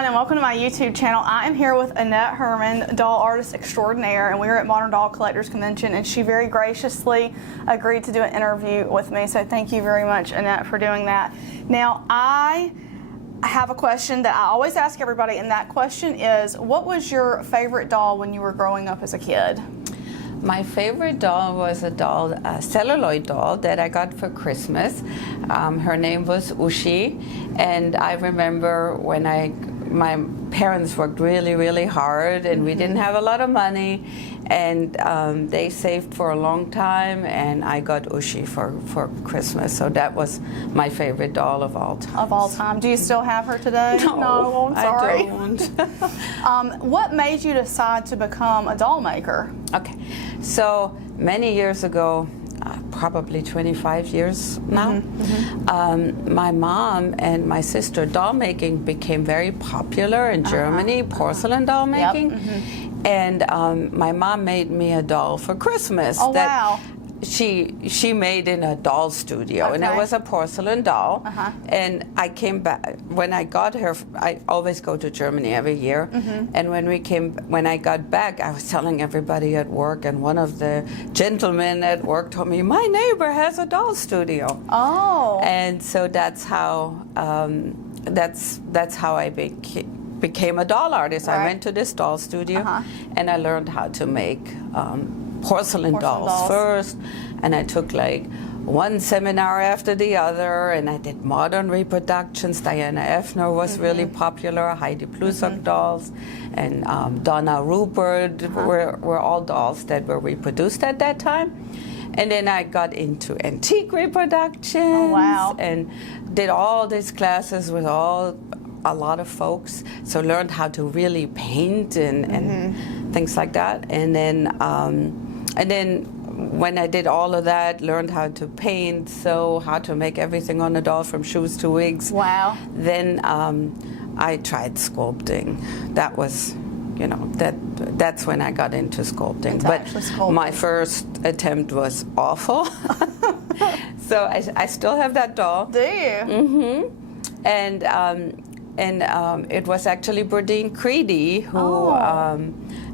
everyone, and welcome to my YouTube channel. I am here with Annette Herrmann, doll artist extraordinaire, and we are at Modern Doll Collectors Convention, and she very graciously agreed to do an interview with me, so thank you very much, Annette, for doing that. Now, I have a question that I always ask everybody, and that question is, what was your favorite doll when you were growing up as a kid? My favorite doll was a celluloid doll that I got for Christmas. Her name was Ushi, and I remember when my parents worked really, really hard, and we didn't have a lot of money, and they saved for a long time, and I got Ushi for Christmas. So that was my favorite doll of all time. Of all time. Do you still have her today? No, I'm sorry. I don't. What made you decide to become a doll maker? Okay, so many years ago, probably 25 years now, my mom and my sister, doll making became very popular in Germany, porcelain doll making. And my mom made me a doll for Christmas. Oh, that wow. She made in a doll studio, and it was a porcelain doll. And I came back when I got her. I always go to Germany every year, and when I got back, I was telling everybody at work, and one of the gentlemen at work told me, "My neighbor has a doll studio." Oh, and so that's how I became a doll artist. Right. I went to this doll studio, and I learned how to make porcelain dolls first, and I took like one seminar after the other, and I did modern reproductions. Diana Effner was really popular, Heidi Plusak dolls, and Donna Rupert were all dolls that were reproduced at that time. And then I got into antique reproductions and did all these classes with a lot of folks, so learned how to really paint and things like that. And then when I did all of that, learned how to paint, sew, how to make everything on a doll from shoes to wigs. Wow. Then I tried sculpting. That was, that's when I got into sculpting. But my first attempt was awful. So I still have that doll. Do you? And it was actually Burdine Creedy who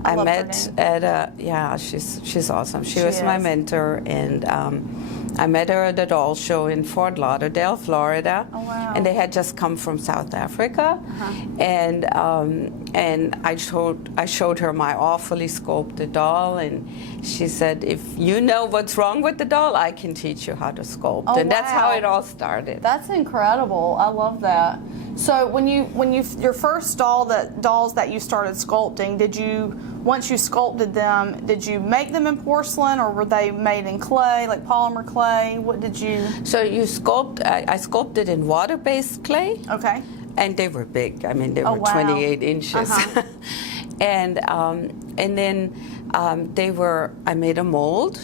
I met at she's awesome. She was my mentor, and I met her at a doll show in Fort Lauderdale, Florida. Oh, wow. And they had just come from South Africa, and I showed her my awfully sculpted doll, and she said, "If you know what's wrong with the doll, I can teach you how to sculpt." Oh, and that's how it all started. That's incredible. I love that. So when your first dolls that you started sculpting, once you sculpted them, did you make them in porcelain, or were they made in clay, like polymer clay? What did you? So I sculpted in water-based clay. Okay. And they were big. I mean, they were 28 inches. And then I made a mold.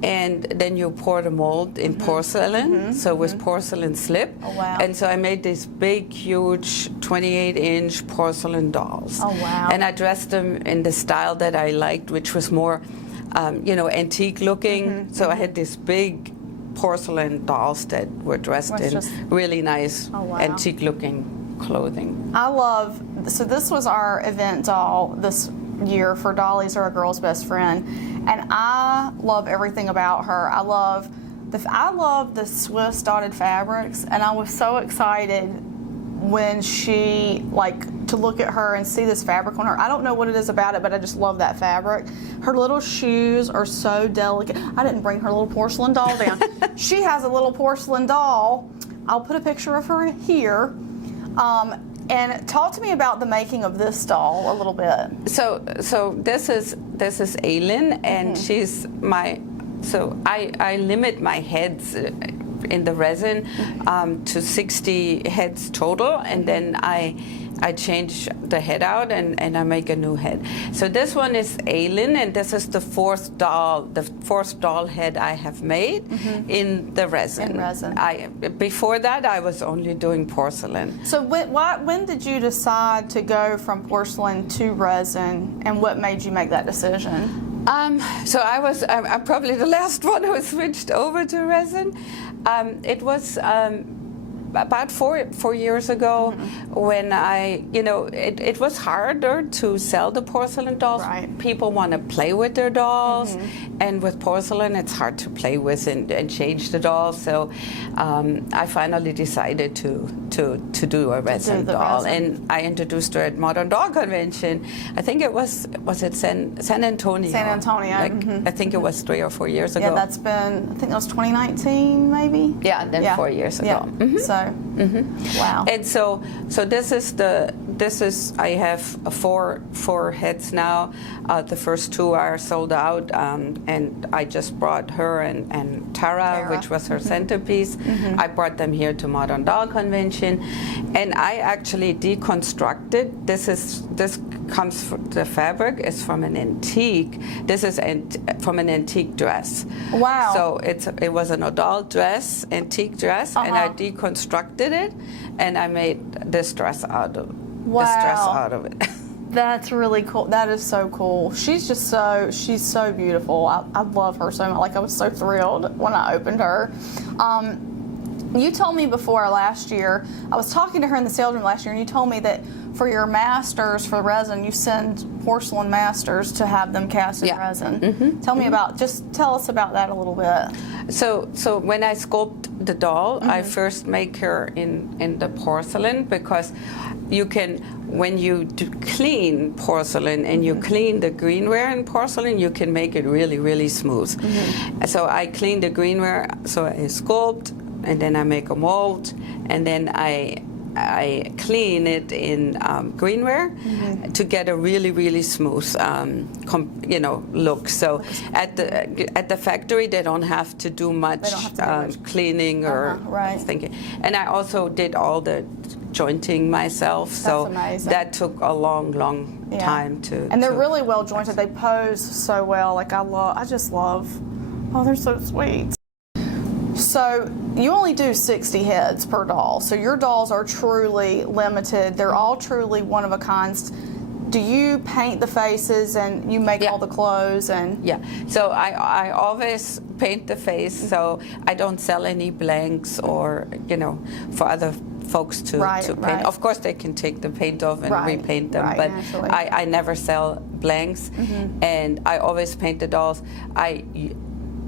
And then you pour the mold in porcelain, so it was porcelain slip. Oh, wow. And so I made these big, huge 28-inch porcelain dolls. Oh, wow. And I dressed them in the style that I liked, which was more, antique looking. So I had these big porcelain dolls that were dressed in really nice, antique looking clothing. So this was our event doll this year for Dollies Are a Girl's Best Friend, and I love everything about her. I love the Swiss dotted fabrics, and I was so excited when to look at her and see this fabric on her. I don't know what it is about it, but I just love that fabric. Her little shoes are so delicate. I didn't bring her little porcelain doll down. She has a little porcelain doll. I'll put a picture of her here. And talk to me about the making of this doll a little bit. So this is Aileen, and she's I limit my heads in the resin to 60 heads total, and then I change the head out and I make a new head. So this one is Aileen, and this is the fourth doll head I have made in the resin. Before that, I was only doing porcelain. So when did you decide to go from porcelain to resin, and what made you make that decision? So I'm probably the last one who switched over to resin. It was about four years ago, when it was harder to sell the porcelain dolls. Right. People want to play with their dolls, and with porcelain, it's hard to play with and change the dolls. So I finally decided to do a resin doll, and I introduced her at Modern Doll Convention. I think it was it San Antonio? San Antonio. I think it was 3 or 4 years ago. Yeah, that's been, I think that was 2019, maybe. Yeah, and then 4 years ago. Yeah. So, wow. And so this is I have four heads now. The first 2 are sold out, and I just brought her and Tara, which was her centerpiece. I brought them here to Modern Doll Convention, and I actually deconstructed. This comes from, the fabric is from an antique. This is from an antique dress. Wow. So it was an adult dress, antique dress, and I deconstructed it, and I made this dress out of it. That's really cool. That is so cool. She's so beautiful. I love her so much. Like, I was so thrilled when I opened her. You told me before last year, I was talking to her in the sales room last year, and you told me that for your masters for resin, you send porcelain masters to have them cast in resin. Tell us about that a little bit. So when I sculpt the doll, I first make her in the porcelain, because you can, when you clean porcelain and you clean the greenware in porcelain, you can make it really, really smooth. So I clean the greenware, so I sculpt, and then I make a mold, and then I clean it in greenware to get a really, really smooth, look. So at the factory, they don't have to do much cleaning or thinking. And I also did all the jointing myself, so that took a long time to. And they're really well jointed. They pose so well. Like, I just love. Oh, they're so sweet. So you only do 60 heads per doll. So your dolls are truly limited. They're all truly one of a kinds. Do you paint the faces and you make all the clothes and? Yeah. So I always paint the face. So I don't sell any blanks or for other folks to paint. Of course, they can take the paint off and repaint them, but I never sell blanks, and I always paint the dolls.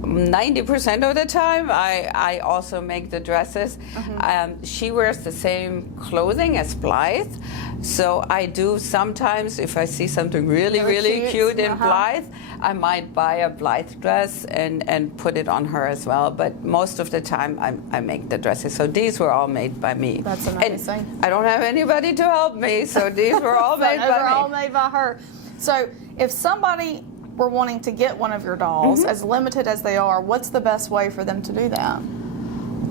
90% of the time, I also make the dresses. She wears the same clothing as Blythe, so I do sometimes, if I see something really cute in Blythe, I might buy a Blythe dress and put it on her as well. But most of the time, I make the dresses. So these were all made by me. That's amazing. And I don't have anybody to help me, so these were all made by me. They're all made by her. So if somebody were wanting to get one of your dolls, as limited as they are, what's the best way for them to do that?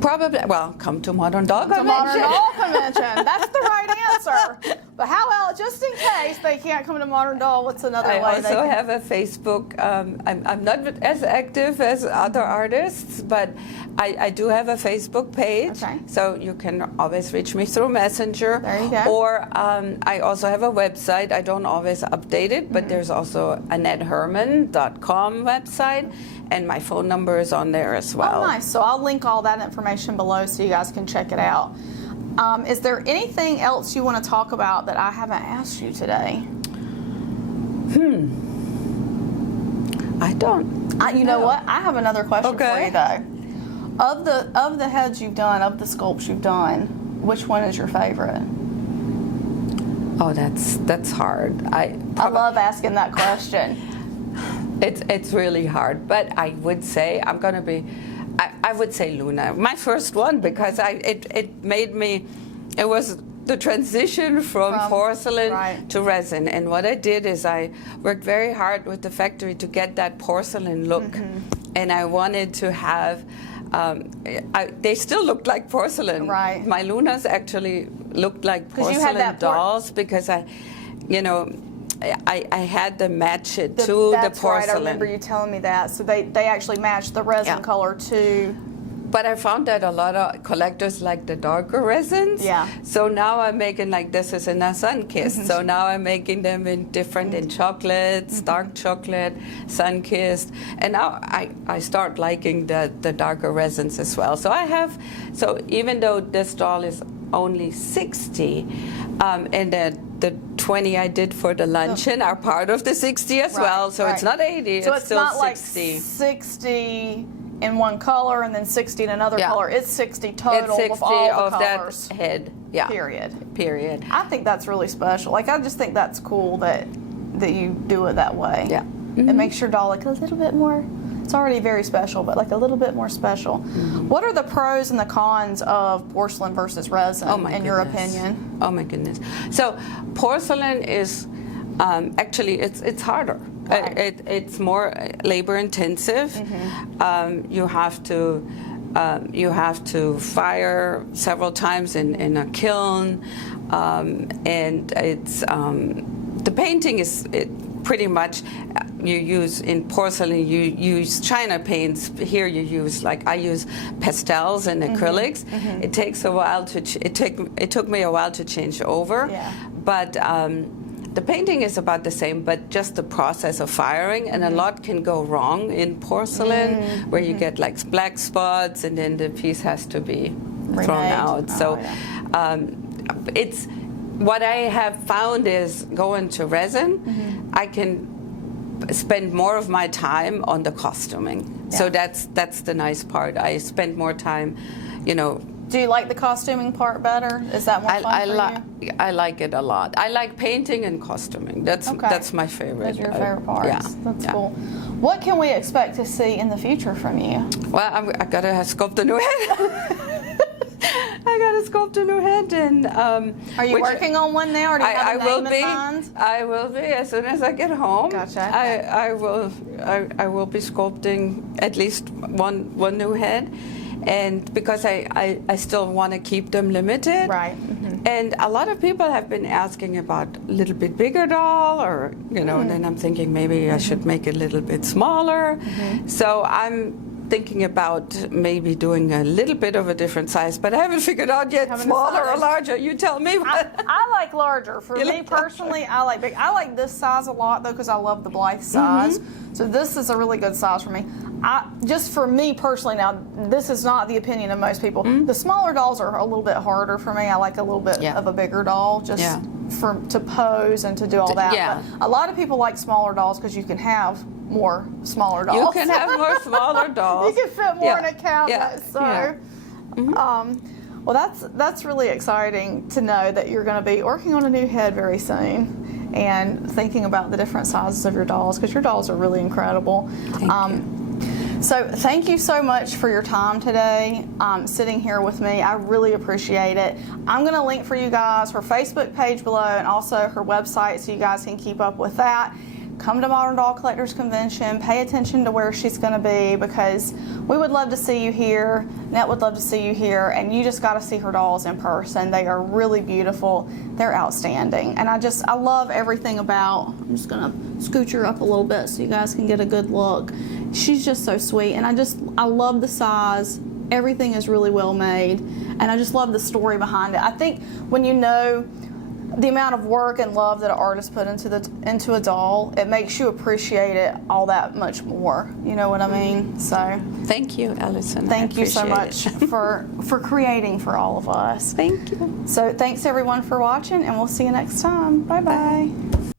Probably, come to Modern Doll Convention. Modern Doll Convention. That's the right answer. But how else, just in case they can't come to Modern Doll, what's another way they can? I also have a Facebook. I'm not as active as other artists, but I do have a Facebook page. Okay. So you can always reach me through Messenger. There you go. Or I also have a website. I don't always update it, but there's also AnnetteHerrmann.com website, and my phone number is on there as well. Oh, nice. So I'll link all that information below so you guys can check it out. Is there anything else you want to talk about that I haven't asked you today? I don't. You know what? I have another question for you, though. Of the heads you've done, of the sculpts you've done, which one is your favorite? Oh, that's hard. I love asking that question. It's really hard, but I would say I would say Luna, my first one, because it made me. It was the transition from porcelain to resin, and what I did is I worked very hard with the factory to get that porcelain look, and I wanted to have. They still looked like porcelain. Right. My Lunas actually looked like porcelain dolls because I had to match it to the porcelain. Right, I remember you telling me that. So they actually matched the resin color to But I found that a lot of collectors like the darker resins. Yeah. So now I'm making, like, this is in a sun-kissed. So now I'm making them in different, in chocolates, dark chocolate, sun-kissed. And now I start liking the darker resins as well. So so even though this doll is only 60, and the 20 I did for the luncheon are part of the 60 as well. So it's not 80, so it's still not 60. Like 60 in one color and then 60 in another color. It's 60 total it's 60 with all of the colors. that head. Yeah. Period. I think that's really special. Like, I just think that's cool that you do it that way. Yeah. It makes your doll like a little bit more, it's already very special, but like a little bit more special. What are the pros and the cons of porcelain versus resin, in your opinion? Oh my goodness. So porcelain is actually it's harder. Right. It's more labor intensive. You have to fire several times in a kiln, and it's the painting is pretty much. You use in porcelain. You use China paints. Here you use, like, I use pastels and acrylics. It takes a while to. It took me a while to change over. Yeah. But the painting is about the same, but just the process of firing, and a lot can go wrong in porcelain, where you get like black spots, and then the piece has to be thrown out. So it's what I have found is going to resin, I can spend more of my time on the costuming. Yeah. So that's the nice part. I spend more time, Do you like the costuming part better? Is that more fun for you? I like it a lot. I like painting and costuming. That's my favorite. Those are your favorite parts. Yeah. That's cool. What can we expect to see in the future from you? Well, I gotta sculpt a new head. I gotta sculpt a new head, and are you working on one now, or do you have a name in mind? I will be as soon as I get home. Gotcha. I will be sculpting at least one new head, and because I still want to keep them limited. Right. And a lot of people have been asking about a little bit bigger doll, or and then I'm thinking maybe I should make it a little bit smaller. So I'm thinking about maybe doing a little bit of a different size, but I haven't figured out yet, smaller or larger. You tell me. I like larger. For me personally, I like big. I like this size a lot, though, because I love the Blythe size. So this is a really good size for me. Just for me personally, now, this is not the opinion of most people. The smaller dolls are a little bit harder for me. I like a little bit of a bigger doll, just to pose and to do all that. Yeah. But a lot of people like smaller dolls because you can have more smaller dolls. You can have more smaller dolls. You can fit more in a cabinet. Well, that's really exciting to know that you're going to be working on a new head very soon, and thinking about the different sizes of your dolls, because your dolls are really incredible. Thank you. So thank you so much for your time today, sitting here with me. I really appreciate it. I'm going to link for you guys her Facebook page below, and also her website, so you guys can keep up with that. Come to Modern Doll Collectors Convention. Pay attention to where she's going to be, because we would love to see you here. Annette would love to see you here, and you just got to see her dolls in person. They are really beautiful. They're outstanding, and I love everything about. I'm just going to scooch her up a little bit so you guys can get a good look. She's just so sweet, and I love the size. Everything is really well made, and I just love the story behind it. I think when you know the amount of work and love that an artist put into a doll, it makes you appreciate it all that much more. You know what I mean? So thank you, Allison. Thank you so much for creating for all of us. Thank you. So thanks everyone for watching, and we'll see you next time. Bye.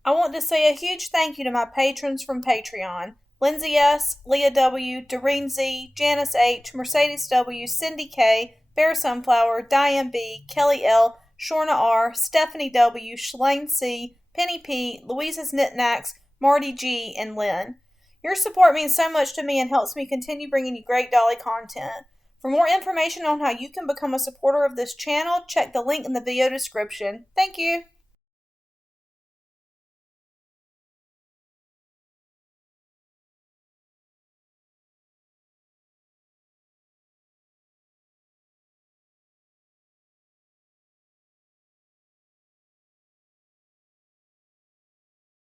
I want to say a huge thank you to my patrons from Patreon: Lindsay S., Leah W., Doreen Z., Janice H., Mercedes W., Cindy K., Bear Sunflower, Diane B., Kelly L., Shorna R., Stephanie W., Shalane C., Penny P., Louisa's Knickknacks, Marty G., and Lynn. Your support means so much to me and helps me continue bringing you great dolly content. For more information on how you can become a supporter of this channel, check the link in the video description. Thank you.